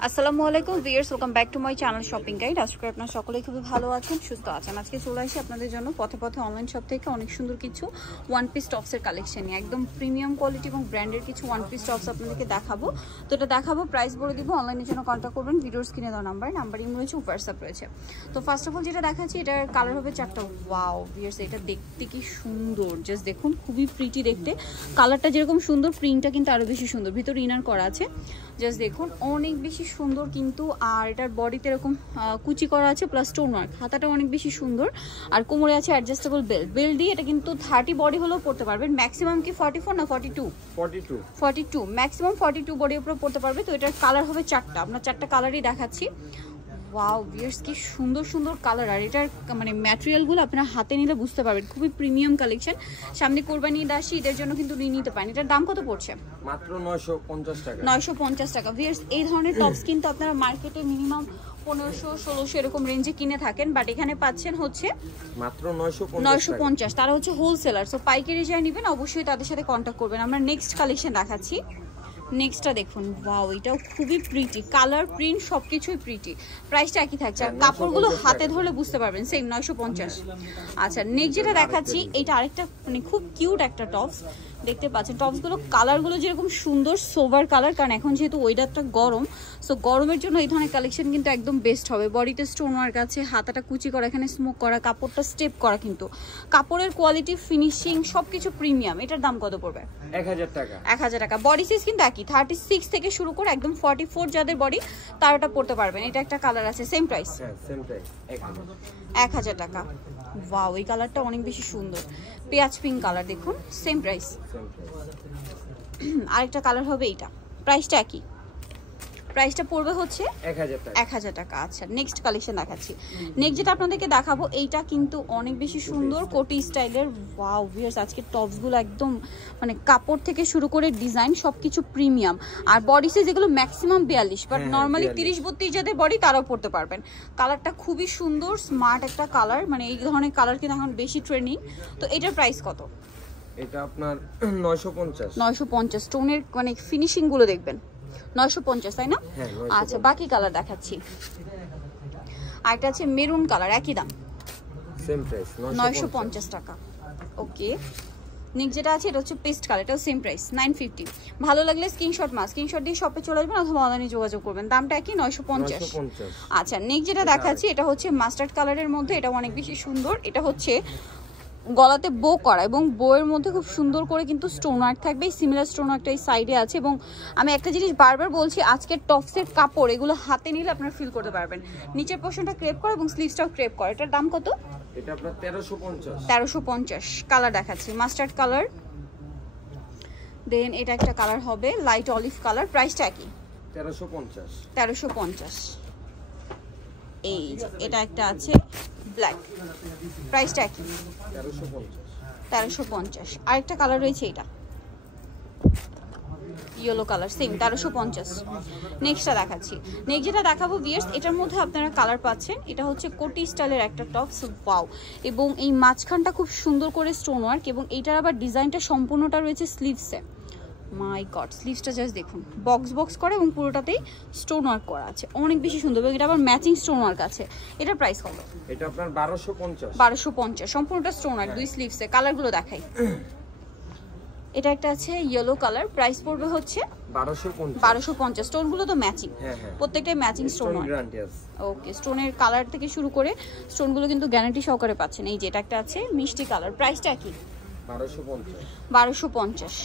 আসসালামু আলাইকুম viewers, welcome back to my channel shopping guide. আশা করি আপনারা সকলেই খুবই ভালো আছেন, সুস্থ আছেন। আজকে চলে আসি আপনাদের জন্য পথে পথে অনলাইন শপ থেকে অনেক সুন্দর কিছু ওয়ান পিস টপসের কালেকশন নিয়ে, একদম প্রিমিয়াম কোয়ালিটি এবং ব্র্যান্ডের কিছু ওয়ান পিস টপস আপনাদেরকে দেখাবো। তো এটা দেখাবো, প্রাইস বলে দিব, অনলাইনের জন্য কন্ট্যাক্ট করবেন। ভিডিওর স্ক্রিনে দেওয়া নাম্বার ইমো রয়েছে, হোয়াটসঅ্যাপ রয়েছে। তো ফার্স্ট অফ অল যেটা দেখাচ্ছি, এটার কালার হবে চারটা। ওয়াও ভিউয়ার্স, এটা দেখতে কি সুন্দর, জাস্ট দেখুন, খুবই প্রিটি দেখতে। কালারটা যেরকম সুন্দর, প্রিন্টটা কিন্তু আরো বেশি সুন্দর। ভিতরে ইনার করা আছে, জাস্ট দেখুন অনেক বেশি সুন্দর কিন্তু। আর এটার বডিতে এরকম কুচি করা আছে, প্লাস স্টোন ওয়ার্ক। হাতাটা অনেক বেশি সুন্দর। আর কোমরে আছে অ্যাডজাস্টেবল বেল্ট দিয়ে। এটা কিন্তু 30 বডি হলেও পড়তে পারবেন। ম্যাক্সিমাম কি 44 না 42? ম্যাক্সিমাম 42 বডির উপরে পড়তে পারবে। তো এটার কালার হবে চারটা, আমরা চারটা কালারই দেখাচ্ছি। ওয়াও ভিউয়ার্স, কি সুন্দর সুন্দর কালার। আর এটার মানে ম্যাটেরিয়ালগুলো আপনারা হাতে নিলে বুঝতে পারবেন, খুবই প্রিমিয়াম কালেকশন। সামনে কোরবানি ঈদ আসি, ঈদের জন্য কিন্তু নিতে পারেন। এটার দাম কত পড়ছে? মাত্র 950 টাকা। 950 টাকা। ভিউয়ার্স, এই ধরনের টপস কিন্তু আপনারা মার্কেটে মিনিমাম 1500-1600 এরকম রেঞ্জে কিনে থাকেন, বাট এখানে পাচ্ছেন হচ্ছে মাত্র 950। তারা হচ্ছে হোলসেলার। সো পাইকারি যারা নেবেন অবশ্যই তাদের সাথে কন্ট্যাক্ট করবেন। আমরা নেক্সট কালেকশন দেখাচ্ছি। নেক্সটটা দেখুন, ওয়াও, এটাও খুবই প্রিটি, কালার প্রিন্ট সবকিছুই প্রিটি। প্রাইসটা একই থাকছে, আর কাপড়গুলো হাতে ধরলে বুঝতে পারবেন, সেম 950। আচ্ছা, নেক্সট যেটা দেখাচ্ছি, এটা আরেকটা মানে খুব কিউট একটা টপস। দেখতে পাচ্ছেন টপসগুলো কালারগুলো যেরকম সুন্দর, সোভার কালার, কারণ এখন যেহেতু ওয়েদারটা গরম, সো গরমের জন্য এই ধরনের কালেকশন কিন্তু একদম বেস্ট হবে। বডিতে স্টোন ওয়ার্ক আছে, হাতাটা কুচি করা, এখানে স্মোক করা, কাপড়টা স্টেপ করা, কিন্তু কাপড়ের কোয়ালিটি, ফিনিশিং সবকিছু প্রিমিয়াম। এটার দাম কত পড়বে? 1000 টাকা। 1000 টাকা। বডি সাইজ কিন্তু একই, 36 থেকে শুরু করে একদম 44 যাদের বডি তারা এটা পড়তে পারবেন। এটা একটা কালার আছে, সেম প্রাইস। হ্যাঁ, সেম প্রাইস, 1000 টাকা। ওয়াও, এই কালারটা অনেক বেশি সুন্দর, পেঁয়াজ পিঙ্ক কালার, দেখুন সেম প্রাইস। আরেকটা কালার হবে এইটা, প্রাইসটা একই। প্রাইসটা পড়বে হচ্ছে 1000 টাকা। আচ্ছা, নেক্সট কালেকশন দেখাচ্ছি। নেক্সট যেটা আপনাদেরকে দেখাবো, এইটা কিন্তু অনেক বেশি সুন্দর, কোটি স্টাইলের। ওয়াও ভিউয়ার্স, আজকে টপসগুলো একদম মানে কাপড় থেকে শুরু করে ডিজাইন সবকিছু প্রিমিয়াম। আর বডি সাইজ এগুলো ম্যাক্সিমাম 42, বাট নর্মালি 30-32 যাদের বডি তারাও পড়তে পারবেন। কালারটা খুবই সুন্দর, স্মার্ট একটা কালার, মানে এই ধরনের কালার কিন্তু এখন বেশি ট্রেন্ডিং। তো এটার প্রাইস কত? এটা আপনার 950। স্টোনের মানে ফিনিশিং গুলো দেখবেন, 950, তাই না? হ্যাঁ। আচ্ছা, বাকি কালার দেখাচ্ছি। আরেকটা আছে মেরুন কালার, একই দাম, সেম প্রাইস, 950 টাকা। ওকে, নেক্সট যেটা আছে, এটা হচ্ছে পেস্ট কালার, এটাও সেম প্রাইস, 950। ভালো লাগলে স্ক্রিনশট দিয়ে শপে চলে আসবেন অথবা অনলাইনে যোগাযোগ করবেন। দামটা একই, 950। আচ্ছা, নেক্সট যেটা দেখাচ্ছি, এটা হচ্ছে মাস্টার্ড কালারের মধ্যে। এটা অনেক বেশি সুন্দর। এটা হচ্ছে গলাতে বো করা, এবং বউয়ের মধ্যে খুব সুন্দর করে কিন্তু স্টোন ওয়ার্ক থাকবে। সিমিলার স্টোন ওয়ার্কটা এই সাইডে আছে। এবং আমি একটা জিনিস বারবার বলছি, আজকের টপসের কাপড় এগুলো হাতে নিলে আপনারা ফিল করতে পারবেন। নিচের পোর্শনটা ক্রেপ করা এবং স্লিভসটাও ক্রেপ করা। এটার দাম কত? এটা আপনার 1350। 1350। কালার দেখাচ্ছি, মাস্টার্ড কালার, দেন এটা একটা কালার হবে লাইট অলিভ কালার। প্রাইসটা একই, 1350। এই এটা একটা আছে ব্ল্যাক, প্রাইসটা একই, 1350। আরেকটা কালার রয়েছে, এটা ইয়েলো কালার, সেম 1350। নেক্সটটা দেখাচ্ছি। নেক্সট যেটা দেখাবো ভিউয়ার্স, এটার মধ্যে আপনারা কালার পাচ্ছেন। এটা হচ্ছে কোটি স্টাইলের একটা টপস। ওয়াও, এবং এই মাঝখানটা খুব সুন্দর করে স্টোন ওয়ার্ক, এবং এইটার আবার ডিজাইনটা সম্পূর্ণটা রয়েছে স্লিভসে। মাই গড, স্লিভসটা জাস্ট দেখুন, বক্স করে এবং পুরোটাতেই স্টোন ওয়ার্ক করা আছে, অনেক বেশি সুন্দর। এবং এটা আবার ম্যাচিং স্টোন ওয়ার্ক আছে। এটার প্রাইস কত? এটা আপনার 1250। 1250, সম্পূর্ণটা স্টোন ওয়ার্ক, দুই স্লিভসে। কালারগুলো দেখাই। এটা একটা আছে ইয়েলো কালার, প্রাইস পড়বে হচ্ছে 1250। স্টোনগুলো তো ম্যাচিং, প্রত্যেকটাই ম্যাচিং স্টোন। ওকে, স্টোনের কালার থেকে শুরু করে স্টোনগুলো কিন্তু গ্যারান্টি সহকারে পাচ্ছেন। এই যে এটা একটা আছে মিষ্টি কালার, প্রাইসটা কি? 1250।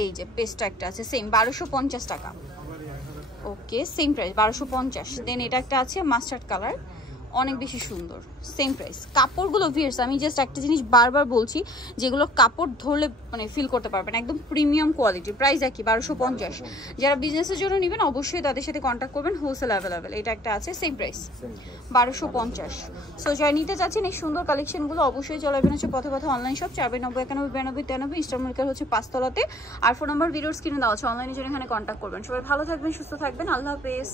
এই যে পেস্টটা একটা আছে, সেম 1250 টাকা। ওকে, সেম প্রাইস, 1250। দেন এটা একটা আছে মাস্টার্ড কালার, অনেক বেশি সুন্দর, সেম প্রাইস। কাপড়গুলো ভিউয়ার্স, আমি জাস্ট একটা জিনিস বারবার বলছি, যেগুলো কাপড় ধরলে মানে ফিল করতে পারবেন, একদম প্রিমিয়াম কোয়ালিটি। প্রাইস একই, 1250। যারা বিজনেসের জন্য নেবেন অবশ্যই তাদের সাথে কন্ট্যাক্ট করবেন, হোলসেল অ্যাভেলেবেল। এটা একটা আছে, সেম প্রাইস, 1250। সো যারা নিতে চাচ্ছেন এই সুন্দর কালেকশনগুলো অবশ্যই চলে আসবেন হচ্ছে পথে পথে অনলাইন শপ, 490-91-92-93 ইস্টার্ন মার্কেট হচ্ছে 5 তলাতে। আর ফোন নাম্বার ভিডিওর স্ক্রিনে দেওয়া আছে, অনলাইনে জন্য এখানে কন্ট্যাক্ট করবেন। সবাই ভালো থাকবেন, সুস্থ থাকবেন, আল্লাহ হাফেজ।